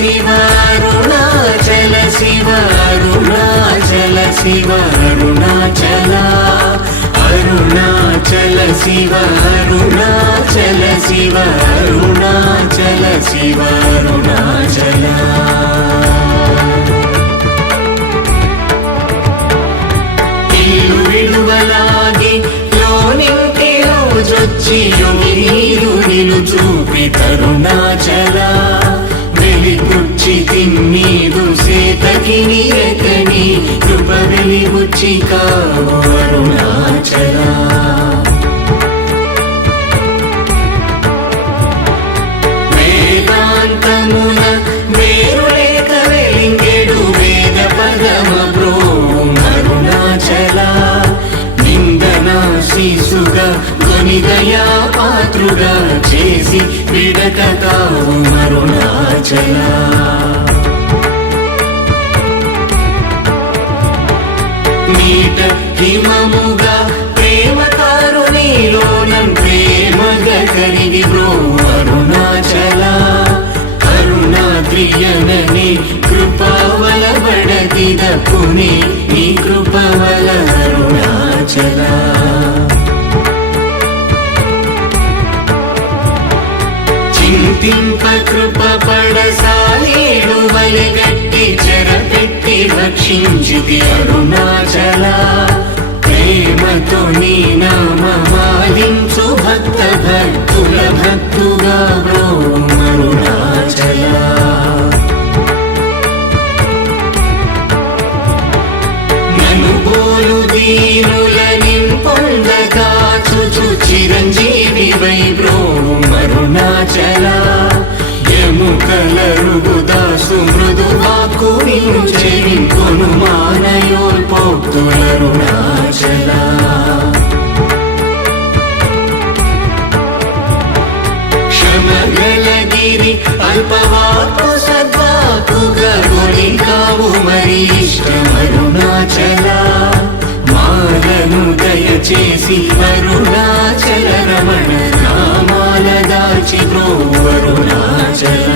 శివ అరుణాచల శివ అరుణాచల శివ అరుణాచల అరుణాచల శివ అరుణాచల శివ అరుణాచల శివ అరుణాచల ఇల్లు విడువలాగి లోనింటి రోజొచ్చి నీరు నిలు చూపి కరుణాచల వెలిగుచ్చి తిన్నీదు సేతకి నీరకని కృప వెలిగుచ్చి కావు అరుణాచల వేదాంతమున వేరులేక వెలింగెడు వేద పదమ బ్రో అరుణాచల నిందనా శిశుగా కొనిదయా పాత్రుగా చేసి విడక కావు అరుణాచల నీట హిమముగా ప్రేమ కారుణిలోనం ప్రేమగా కరిగి బ్రో అరుణాచల కరుణాద్రియనని కృపావల బడదిద పుని నీ కృపవల అరుణాచల చింతింప కృప పడసాలేడు వలెగట్టి చెరపెట్టి రక్షించితి అరుణాచల ప్రేమతో నీ నామమాలించు భక్త భక్తుల భక్తుగా బ్రో అరుణాచల నన్ను బోలు దీనుల నింపొందగా చుచు చిరంజీవి వై బ్రో అరుణాచల ఎముకల రుగుదాసు మృదు వాక్కు నిన్ను చెవింకొను మానయోల్ పోక్తులరుణాచల క్షమగలగిరి అల్పవాక్కు సద్వాకుగా గుడి కావు మరి ఇష్టమరుణాచల మాలను దయచేసి అరుణాచల రమణ నామాల దాచి బ్రో అరుణాచల